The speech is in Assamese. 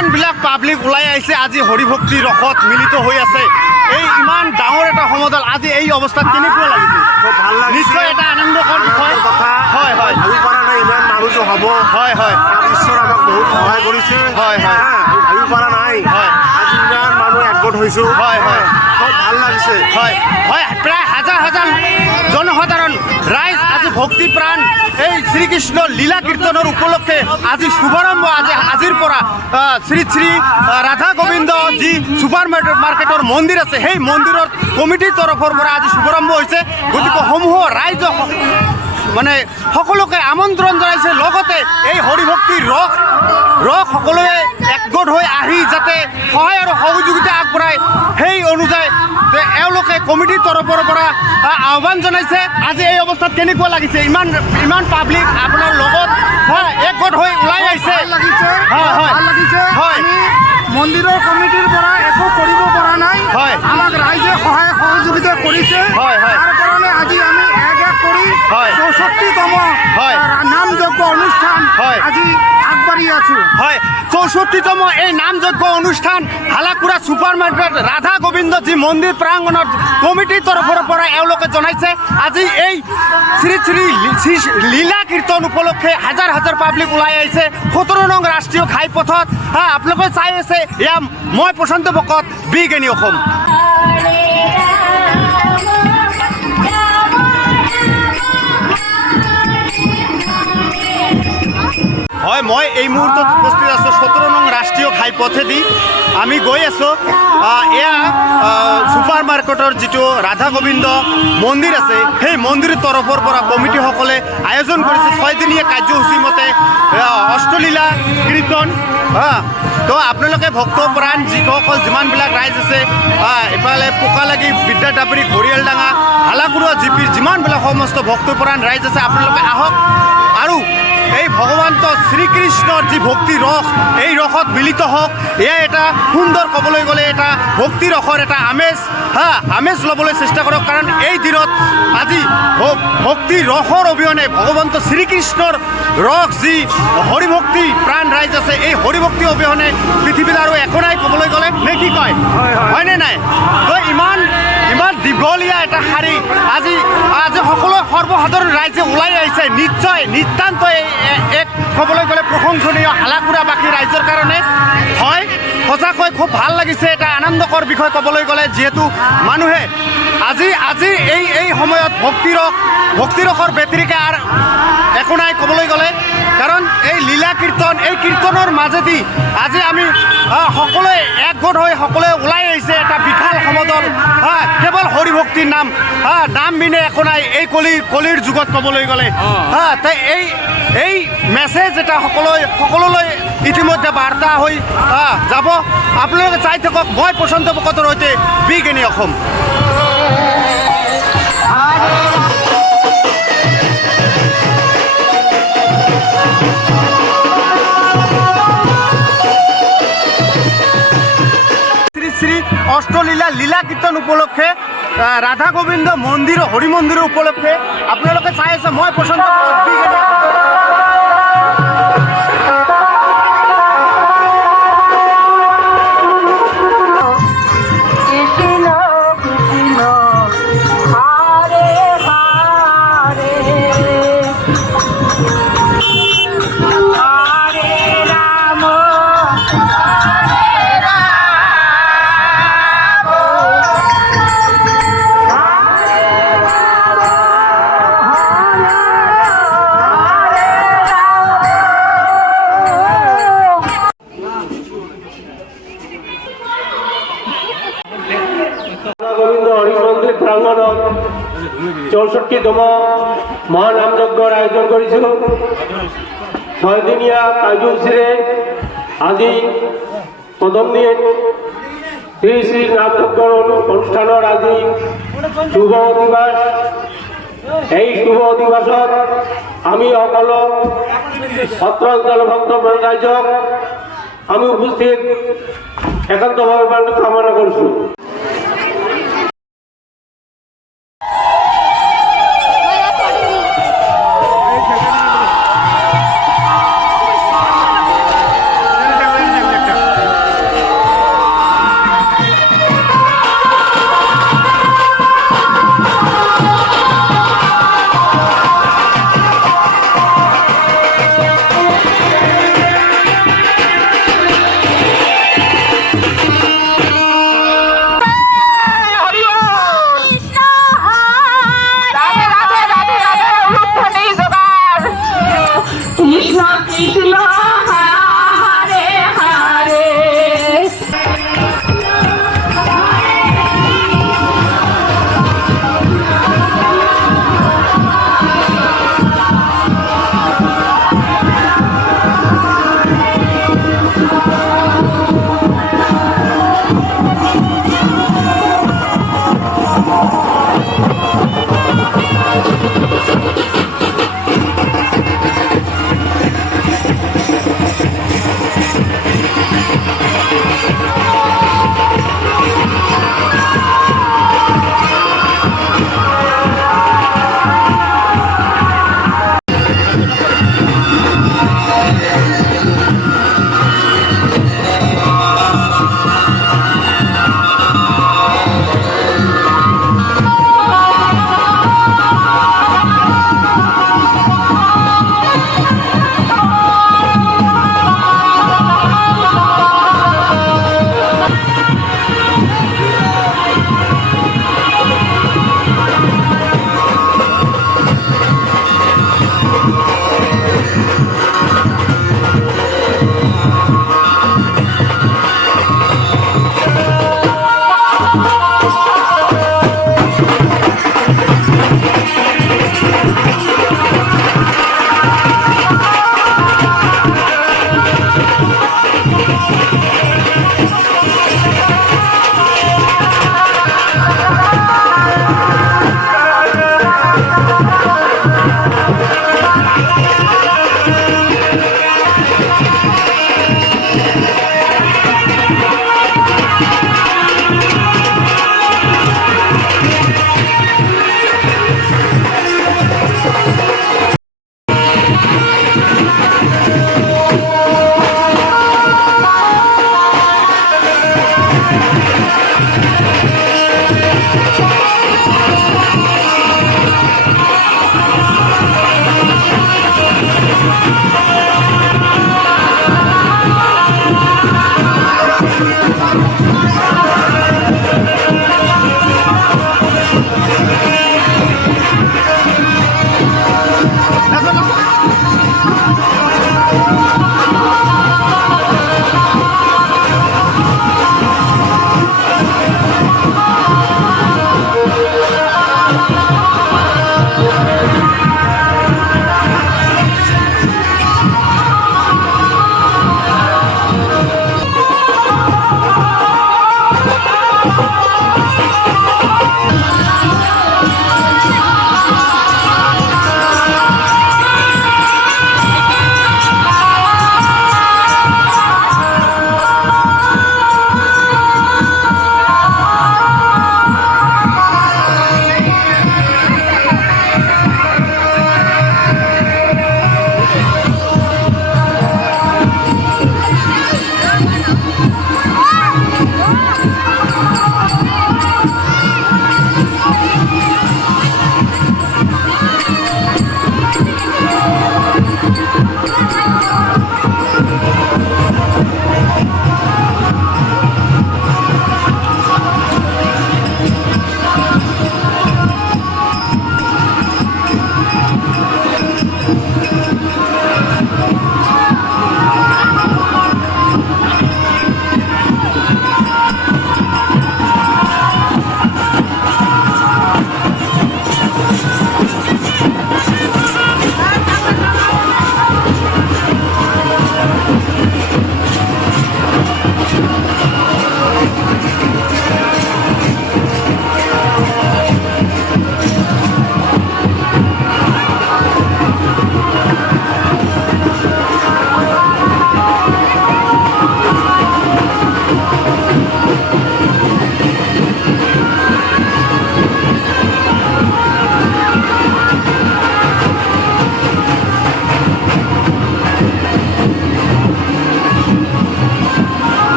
ইমানবিলাক পাব্লিক ওলাই আহিছে আজি হৰিভক্তি ৰসত মিলিত হৈ আছে। এই ইমান ডাঙৰ এটা সমদল আজি এই অৱস্থাত কেনেকুৱা লাগিছে? ভাল লাগিছে, নিশ্চয় এটা আনন্দকৰ বিষয়। হয় হয় ভাবিব পৰা নাই ইমান মানুহ যে হ'ব। হয় হয় ঈশ্বৰ আমাক বহুত সহায় কৰিছে। হয় হয় ভাবিব পৰা নাই হয় আজি ইমান মানুহ একগোট হৈছোঁ। হয় হয় বহুত ভাল লাগিছে। হয় হয় প্ৰায় হাজাৰ হাজাৰ জনসাধাৰণ ৰাইজ আজি ভক্তি প্ৰাণ এই শ্ৰীকৃষ্ণ লীলা কীৰ্তনৰ উপলক্ষে আজি শুভাৰম্ভ আজিৰ পৰা শ্ৰী শ্ৰী ৰাধা গোবিন্দ যি ছুপাৰ মাৰ্কেটৰ মন্দিৰ আছে সেই মন্দিৰৰ কমিটিৰ তৰফৰ পৰা আজি শুভাৰম্ভ হৈছে। গতিকে সমূহ ৰাইজক মানে সকলোকে আমন্ত্ৰণ জনাইছে। লগতে এই হৰিভক্তিৰ ৰস সকলোৱে একগোট হৈ আহি যাতে সহায় আৰু সহযোগিতা আগবঢ়ায় সেই অনুযায়ী এওঁলোকে কমিটিৰ তৰফৰ পৰা আহ্বান জনাইছে। আজি এই অৱস্থাত কেনেকুৱা লাগিছে? ইমান পাব্লিক আপোনাৰ লগত একগোট হৈ ওলাই আহিছে। মন্দিৰৰ কমিটিৰ পৰা একো কৰিব পৰা নাই। আমাক ৰাইজে সহায় সহযোগিতা কৰিছে। তাৰ কাৰণে আজি আমি এক কৰি 64তম নামযজ্ঞ অনুষ্ঠান আজি আগবাঢ়ি আছো। হয় 64তম এই নামযজ্ঞ অনুষ্ঠান হালাকুৰা ছুপাৰ মাৰ্কেট ৰাধা গোবিন্দ যি মন্দিৰ প্ৰাংগণত কমিটিৰ তৰফৰ পৰা এওঁলোকে জনাইছে। আজি এই শ্ৰী শ্ৰী লীলা কীৰ্তন উপলক্ষে হাজাৰ হাজাৰ পাব্লিক ওলাই আহিছে 17 নং ৰাষ্ট্ৰীয় ঘাইপথত। আপোনালোকে চাই আছে এয়া মই প্ৰশান্ত ভকত বিজ্ঞানী অসম। হয় মই এই মুহূৰ্তত উপস্থিত আছোঁ 17 নং ৰাষ্ট্ৰীয় ঘাইপথেদি আমি গৈ আছোঁ। এয়া ছুপাৰ মাৰ্কেটৰ যিটো ৰাধা গোবিন্দ মন্দিৰ আছে সেই মন্দিৰৰ তৰফৰ পৰা কমিটিসকলে আয়োজন কৰিছে 6 দিনীয়া কাৰ্যসূচী মতে অষ্টলীলা কীৰ্তন। তো আপোনালোকে ভক্তপ্ৰাণ যিসকল যিমানবিলাক ৰাইজ আছে এফালে পোকালাগি বিদ্যাদাবৰী ঘৰিয়ালডাঙা হালাকুৰা জিপিৰ যিমানবিলাক সমস্ত ভক্তপ্ৰাণ ৰাইজ আছে আপোনালোকে আহক আৰু এই ভগৱন্ত শ্ৰীকৃষ্ণৰ যি ভক্তি ৰস এই ৰসত মিলিত হওক। এয়া এটা সুন্দৰ ক'বলৈ গ'লে এটা ভক্তি ৰসৰ এটা আমেজ ল'বলৈ চেষ্টা কৰক। কাৰণ এই দিনত আজি ভক্তি ৰসৰ অবিহনে ভগৱন্ত শ্ৰীকৃষ্ণৰ ৰস যি হৰিভক্তি প্ৰাণ ৰাইজ আছে এই হৰিভক্তি অবিহনে পৃথিৱীত আৰু একো নাই ক'বলৈ গ'লে নে কি কয়? হয়নে নাই? তো ইমান দীঘলীয়া এটা শাৰী আজি সকলো সৰ্বসাধাৰণ ৰাইজে ওলাই আহিছে। নিশ্চয় নিতান্ত এক ক'বলৈ গ'লে প্ৰশংসনীয় হালাকুৰাবাসী ৰাইজৰ কাৰণে হয় সঁচাকৈ খুব ভাল লাগিছে। এটা আনন্দকৰ বিষয় ক'বলৈ গ'লে যিহেতু মানুহে আজি এই সময়ত ভক্তিৰসৰ ব্যতিৰিকে আৰু একো নাই ক'বলৈ গ'লে। কাৰণ এই লীলা কীৰ্তন এই কীৰ্তনৰ মাজেদি আজি আমি সকলোৱে একগোট হৈ সকলোৱে ওলাই আহিছে এটা বিশাল সমদল। কেৱল হৰিভক্তিৰ নাম বিনে একো নাই এই কলিৰ যুগত ক'বলৈ গ'লে। তাই এই মেছেজ এটা সকলোলৈ ইতিমধ্যে বাৰ্তা হৈ যাব। আপোনালোকে চাই থাকক মই প্ৰশান্ত ভকতৰ সৈতে বিজ্ঞানী অসম। শ্ৰী অষ্টলীলা লীলা কীৰ্তন উপলক্ষে ৰাধা গোবিন্দ মন্দিৰ হৰি মন্দিৰৰ উপলক্ষে আপোনালোকে চাই আছে মই প্ৰশান্ত গোবিন্দ হৰি মন্দিৰ প্ৰাঙ্গণত 64তম মহানামযজ্ঞৰ আয়োজন কৰিছিল। 6 দিনীয়া কাৰ্যসূচীৰে আজি প্ৰথম দিন শ্ৰী শ্ৰী নামযজ্ঞৰ অনুষ্ঠানৰ আজি শুভ দিৱস। এই শুভ দিৱসত আমি সকলো সত্ৰাঞ্চল ভক্তপ্ৰাণ ৰাইজক আমি উপস্থিত একান্তভাৱে কামনা কৰিছোঁ।